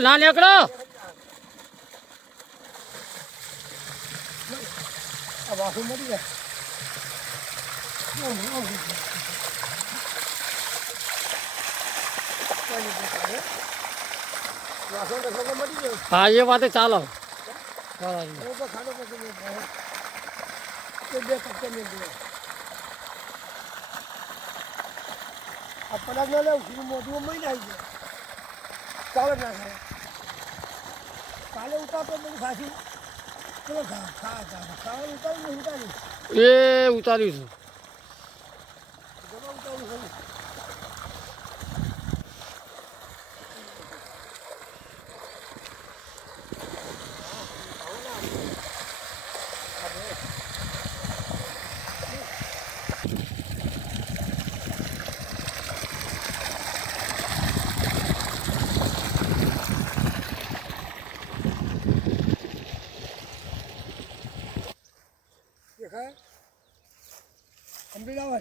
ના નીકળો વાસુ મળી જાય હા એ વાત ચાલો આ પડાક ના લેવું મોઢું મહિને આવી જાય ચાલે ના ખાય કાલે ઉતારતો બધું ખાસી ચલો ખાવાનું ઉતાર્યું ઉતાર્યું એ ઉતાર્યું છે જમા ઉતાર્યું દેખાય કમ્પ્લીટ આવે